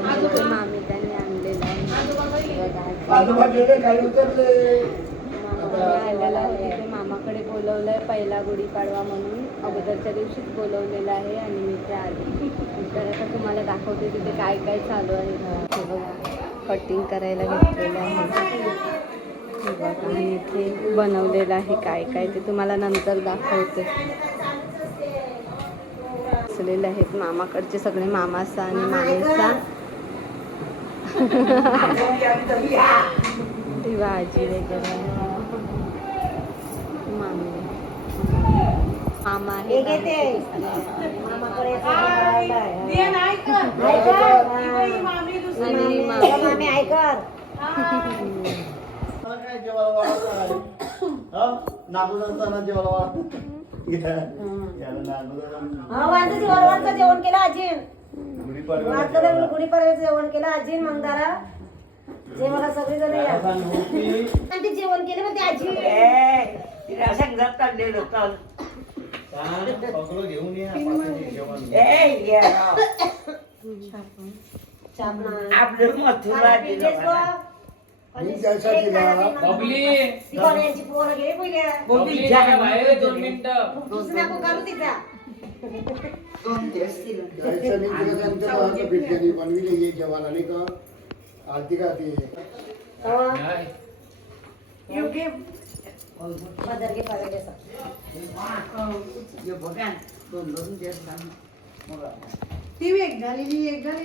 मामी त्यांनी आणलेलं आहे. आलेला आहे ते मामाकडे बोलवलंय पहिला गुढीपाडवा म्हणून. अगोदरच्या दिवशीच बोलवलेलं आहे आणि मी ते आले. तर आता तुम्हाला दाखवते तिथे काय काय चालू आहे. हे बघा कटिंग करायला घेतलेलं आहे. हे बघा आणि इथे बनवलेलं आहे काय काय ते तुम्हाला नंतर दाखवते. असलेले आहेत मामाकडचे सगळे मामाचा आणि मामीचा. ती भाजी वगैरे मामी मामा आहे जेवण केलं आजी. गुढीपाडव्याचं जेवण केलं आजी. मंगदारा जेवणाला सगळी जण जेवण केलं मग ते आजी घेऊन बनविले जेवायला नाही का आरती का ते एक घाली एक घाली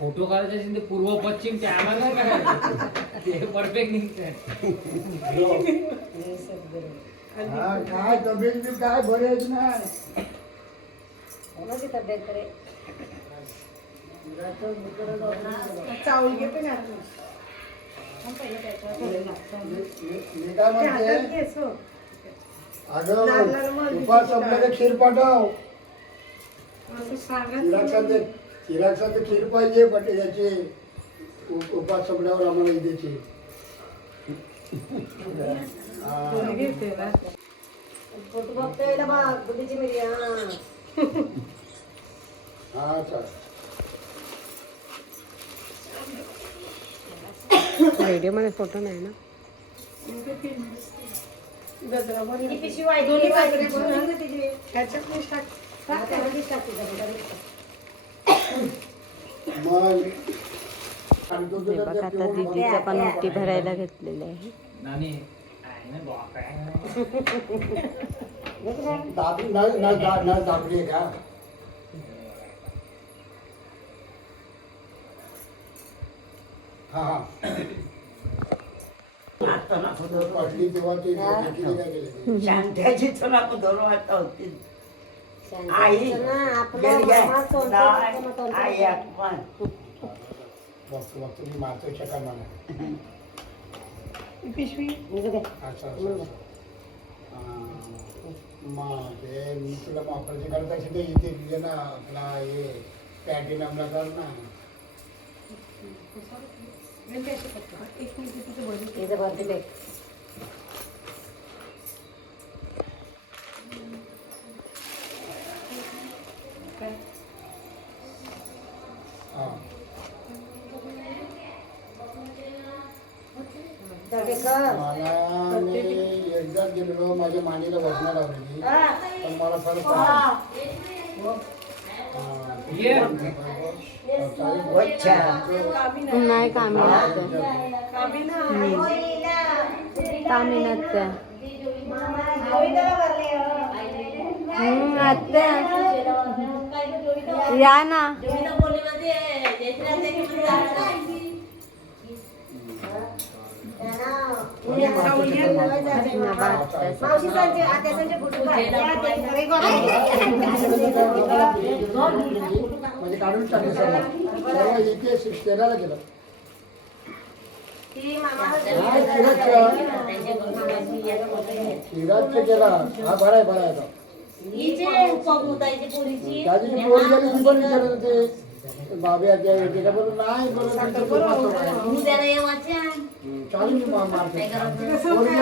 फोटो काढायचे असेल तर पूर्व पश्चिम ते आम्हाला काय परफेक्ट निघतंय. काय तब्येत काय बरेच नाही. कोणाची तब्येत रे चावल घेते ना मी काय म्हणते अगं उपास आपल्याला खीर पाठव. चिराग सांगते खीर पाहिजे पण याची उपास संपल्यावर आम्हाला द्यायची. फोटो बघतोय ना बा गुढीची मिरी. हा चाल व्हिडिओ मध्ये फोटो नाही ना. पिशवी वाईट हे बघा आता दीदीचा पण ओटी भरायला घेतलेली आहे. नानी दाबली का हा पडली तेव्हा ती शांत्याची तर आपण 2 वाजता होती. आई आई आठवण वक्तव्य मारतो चका मला पिशवी अच्छा ते मी तुला वापरायचे करत असेल तर इथे तुझे ना आपला हे पॅटीन आपला कर ना. मला मी एकदा गेलेलो माझ्या मांडीला बसणार लावलेली पण मला फरक नाही कामिनात आत्या या ना. म्हणजे काढून टाकले सर सर्व इथे शेणाला गेलं ती मामा नाही चिराजचं केला हा बरा आहे तो. हिचे पगुतायची पोरीची त्याची जी पोरी झाली ती पण विचारत होते बाब्याच्या याच्या बोलून नाही बोलून उद्याला येवाच्या चालू मी मारते पोरी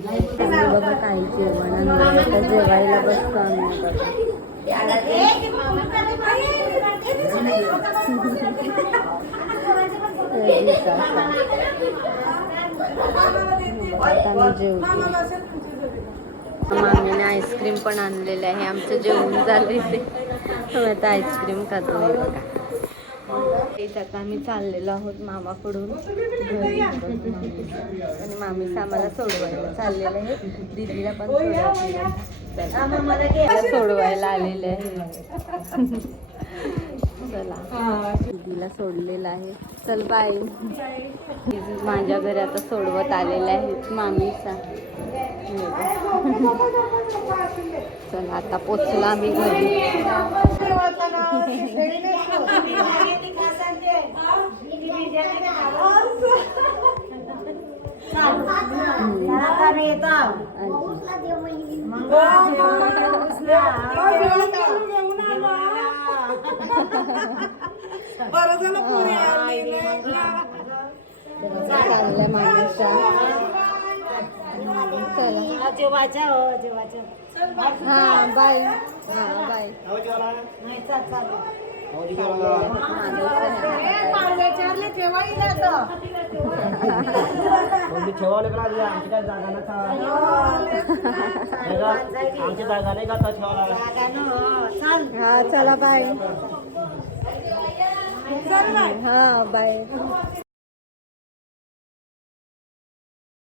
झाली बघा काही जेवण आणलंय. आता जेवायला बसतो आम्ही. आता आम्ही जेवतो. मामीने आईस्क्रीम पण आणलेलं आहे. आमचं जेवण झालंय ते आम्ही आता आईस्क्रीम खातोय बघा. इथं आता आम्ही चाललेलो आहोत मामाकडून घरी. आणि मामीचं आम्हाला सोडवायला चाललेलं आहे. दीदीला पण सोडवायला आलेले आहे. चला दीदीला सोडलेलं आहे. चल बाय. माझ्या घरी आता सोडवत आलेले आहेत मामीचा. चला आता पोचला आम्ही घरी. बरं झालं पुरी आली चालल्या मामीच्या. चला जेवायच्या हा बाय. हा बाय. हा चला बाय. हा बाय.